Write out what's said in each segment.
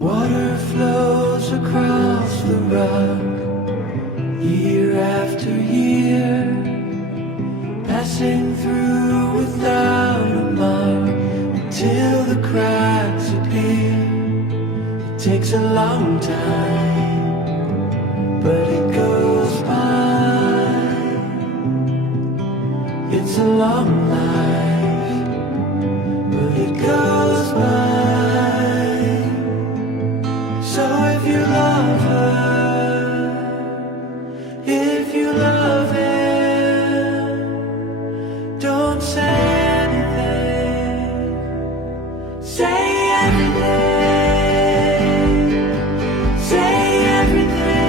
Water flows across the rock, year after year, passing through without a mark until the cracks appear. It takes a long time, but it goes by. It's a long life, but it goes by. So if you love her, if you love him, don't say anything, say everything, say everything,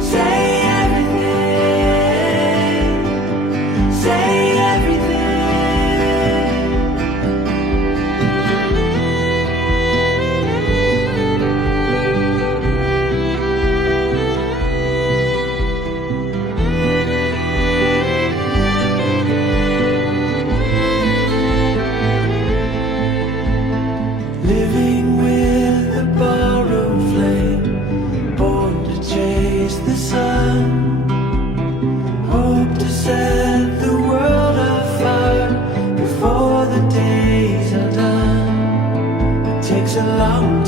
say everything, say everything. Living with a borrowed flame, born to chase the sun, hope to set the world afire before the days are done. It takes a long